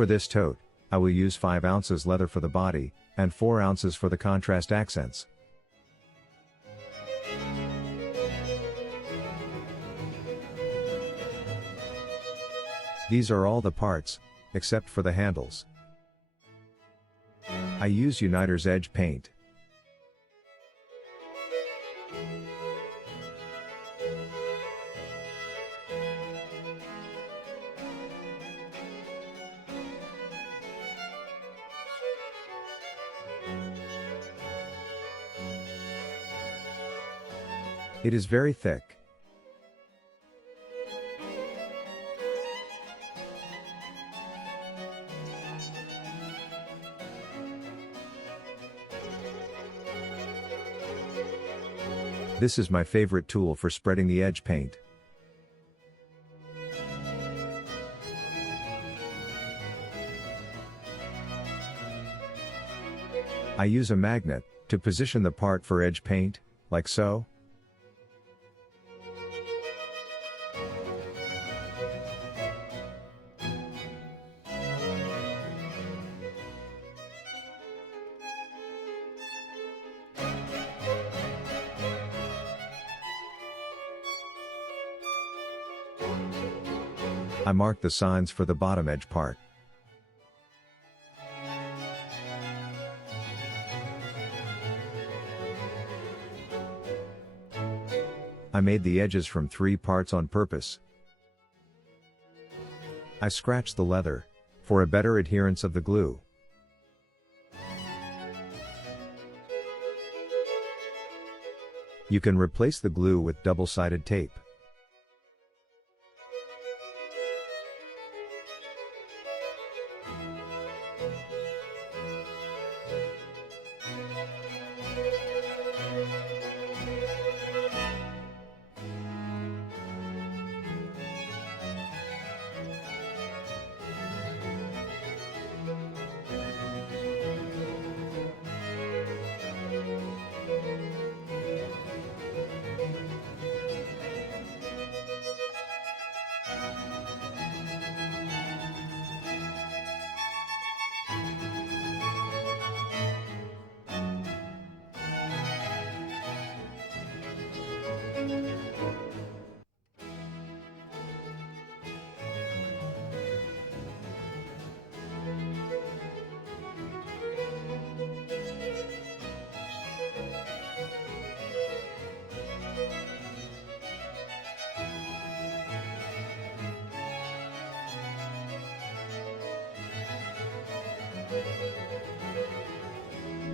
For this tote, I will use 5 ounces leather for the body, and 4 ounces for the contrast accents. These are all the parts, except for the handles. I use Uniter's Edge paint. It is very thick. This is my favorite tool for spreading the edge paint. I use a magnet to position the part for edge paint, like so. I mark the signs for the bottom edge part. I made the edges from 3 parts on purpose. I scratched the leather for a better adherence of the glue. You can replace the glue with double-sided tape.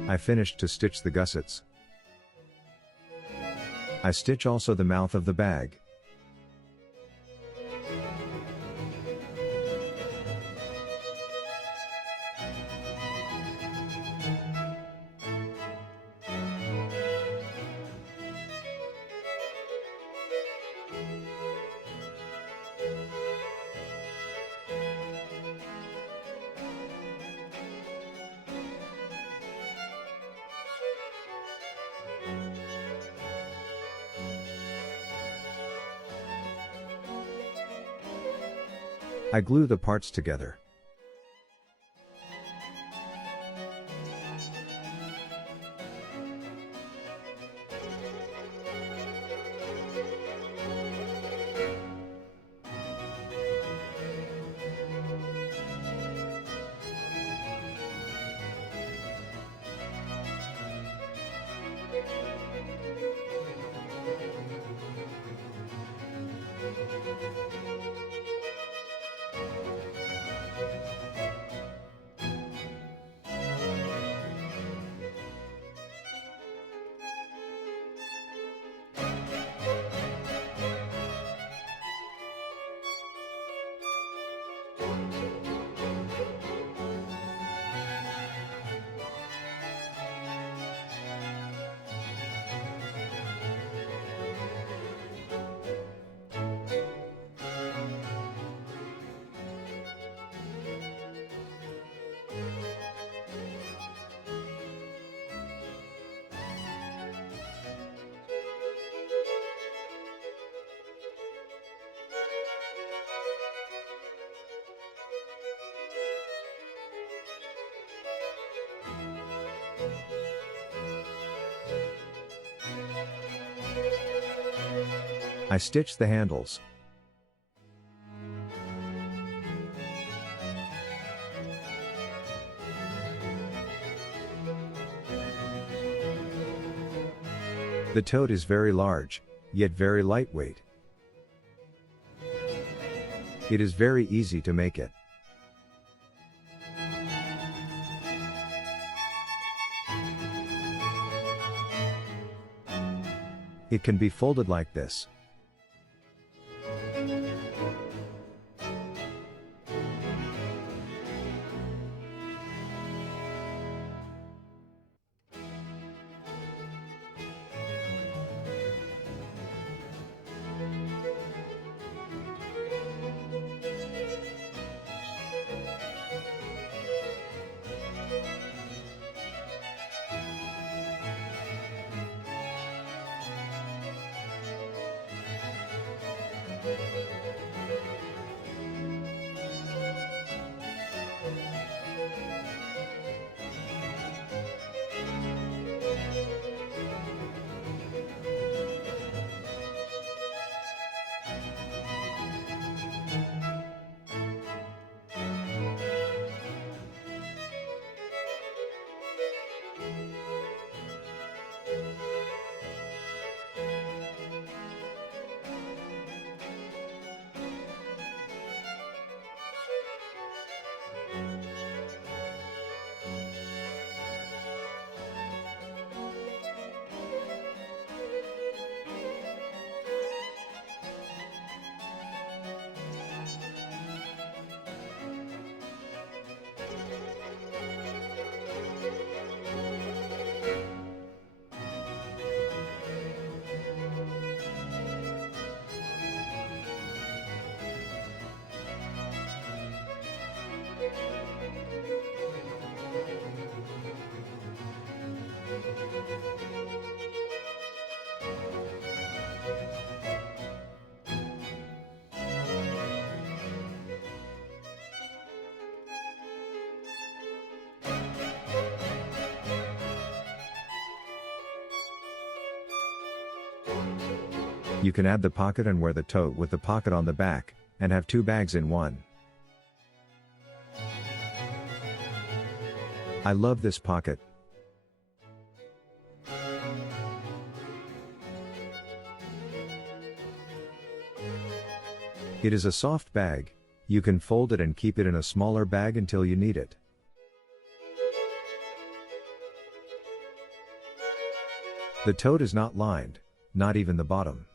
I finished to stitch the gussets. I stitch also the mouth of the bag. I glue the parts together. I stitched the handles. The tote is very large, yet very lightweight. It is very easy to make it. It can be folded like this. You can add the pocket and wear the tote with the pocket on the back, and have two bags in one. I love this pocket. It is a soft bag. You can fold it and keep it in a smaller bag until you need it. The tote is not lined, not even the bottom.